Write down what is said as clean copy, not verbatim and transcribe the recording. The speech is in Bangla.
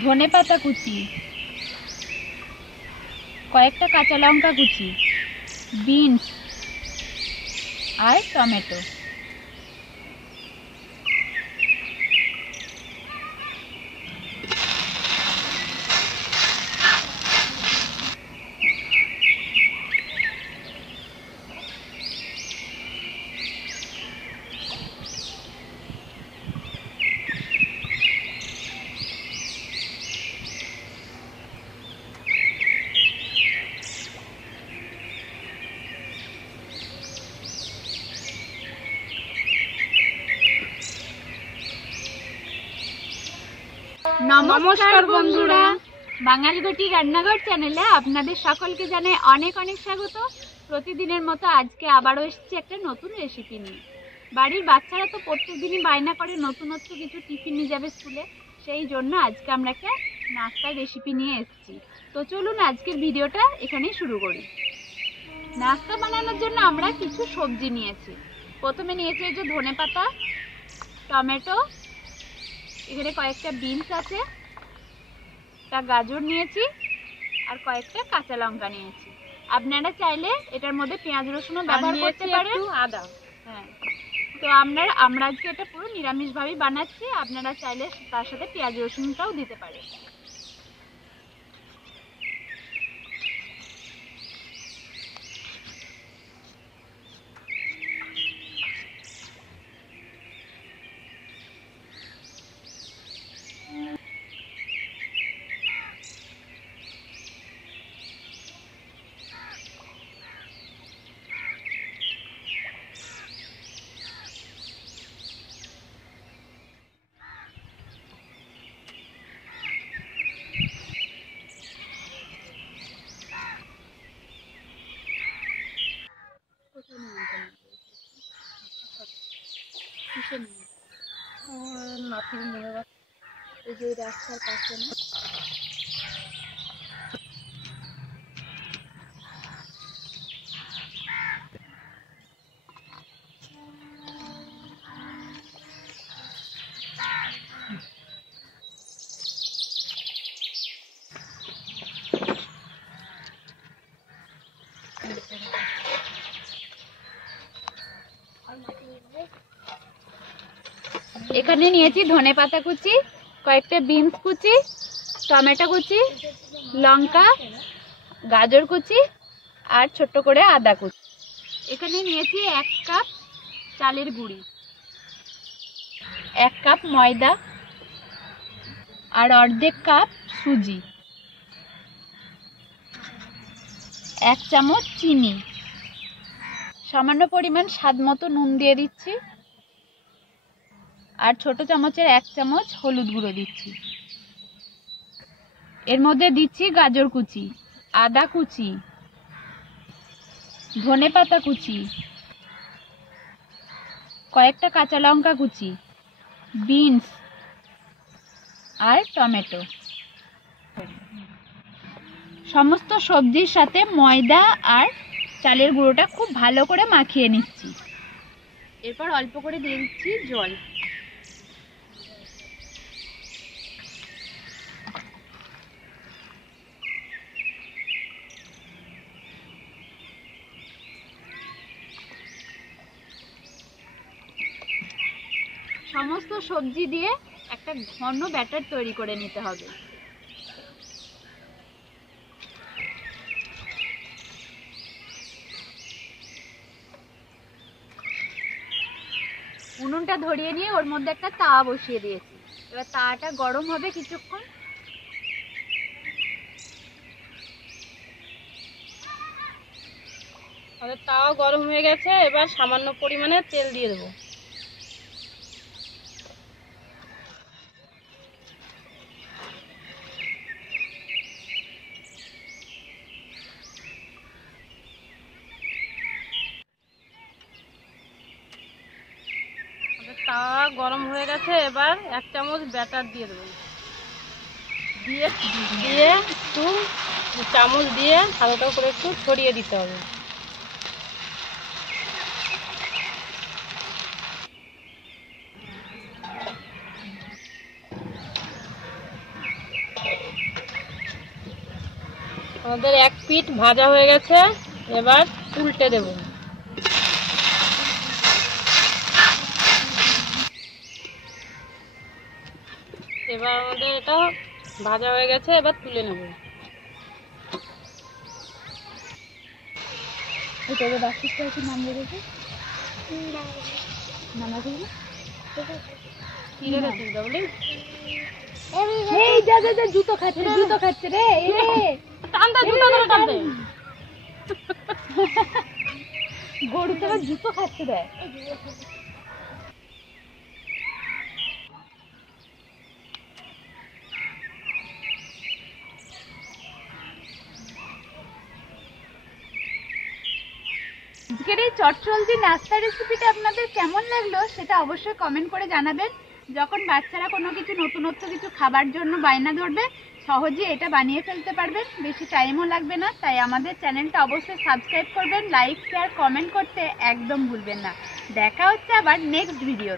ধনেপাতা কুচি, কয়েকটা কাঁচা লঙ্কা কুচি, বিনস আর টমেটো। নমস্কার বন্ধুরা, বাঙালঘটি রান্নাঘর চ্যানেলে আপনাদের সকলকে জানাই অনেক অনেক স্বাগত। প্রতিদিনের মতো আজকে আবারও এসেছি একটা নতুন রেসিপি নিয়ে। বাড়ির বাচ্চারা তো প্রত্যেক দিনই বায়না করে নতুনত্ব কিছু টিফিন নিয়ে যাবে স্কুলে, সেই জন্য আজকে আমরা একটা নাস্তার রেসিপি নিয়ে এসেছি। তো চলুন আজকের ভিডিওটা এখানেই শুরু করি। নাস্তা বানানোর জন্য আমরা কিছু সবজি নিয়েছি। প্রথমে নিয়েছি এই যে ধনেপাতা, টমেটো, এখানে কয়েকটা বিনস আছে, একটা গাজর নিয়েছি আর কয়েকটা কাঁচা লঙ্কা নিয়েছি। আপনারা চাইলে এটার মধ্যে পেঁয়াজ রসুনও ব্যবহার করতে পারেন, আদা। হ্যাঁ, তো আমরা আজকে এটা পুরো নিরামিষভাবেই বানাচ্ছি। আপনারা চাইলে তার সাথে পেঁয়াজ রসুনটাও দিতে পারেন। মাটির মনে এই যে রাস্তার পাশে না, এখানে নিয়েছি ধনেপাতা কুচি, কয়েকটা বিনস কুচি, টমেটো কুচি, লঙ্কা, গাজর কুচি আর ছোট্ট করে আদা কুচি। এখানে নিয়েছি 1 কাপ চালের গুঁড়ি, 1 কাপ ময়দা আর অর্ধেক কাপ সুজি, 1 চামচ চিনি, সামান্য পরিমাণ স্বাদ মতো নুন দিয়ে দিচ্ছি আর ছোট চামচের 1 চামচ হলুদ গুঁড়ো দিচ্ছি। এর মধ্যে দিচ্ছি গাজর কুচি, আদা কুচি, ধনেপাতা কুচি, কয়েকটা কাঁচা লঙ্কা কুচি, বিনস আর টমেটো। সমস্ত সবজির সাথে ময়দা আর চালের গুঁড়োটা খুব ভালো করে মাখিয়ে নিচ্ছি। এরপর অল্প করে দিয়ে দিচ্ছি জল। সমস্ত সবজি দিয়ে একটা ঘন ব্যাটার তৈরি করে নিতে হবে। উনুনটা ধরিয়ে নিয়ে ওর মধ্যে একটা তাওয়া বসিয়ে দিয়েছি। এবার তাওয়াটা গরম হবে কিছুক্ষণ। তাওয়া গরম হয়ে গেছে, এবার সামান্য পরিমাণে তেল দিয়ে দেবো। তাওয়া গরম হয়ে গেছে, এবার 1 চামচ ব্যাটার দিয়ে দেবো। দিয়ে একটু চামচ দিয়ে হালকা করে একটু ছড়িয়ে দিতে হবে। আমাদের এক পিঠ ভাজা হয়ে গেছে, এবার উল্টে দেব। এবার আমাদের এটা ভাজা হয়ে গেছে, এবার তুলে নেব। এটা বাকিটা কি নাম রেখেছে? নানা দিদি কি রেখেছিস বলি? এই যা যা যা, জুতো খাচ্ছে রে রে, টানতে জুতো ধরে টানতে। গরু তো জুতো খাচ্ছে রে। আজকের এই চটচলতি নাস্তা রেসিপিটা আপনাদের কেমন লাগলো সেটা অবশ্যই কমেন্ট করে জানাবেন। যখন বাচ্চারা কোনো কিছু নতুনত্ব কিছু খাবার জন্য বায়না ধরবে, সহজে এটা বানিয়ে ফেলতে পারবেন, বেশি টাইমও লাগবে না। তাই আমাদের চ্যানেলটা অবশ্যই সাবস্ক্রাইব করবেন, লাইক শেয়ার কমেন্ট করতে একদম ভুলবেন না। দেখা হচ্ছে আবার নেক্সট ভিডিও।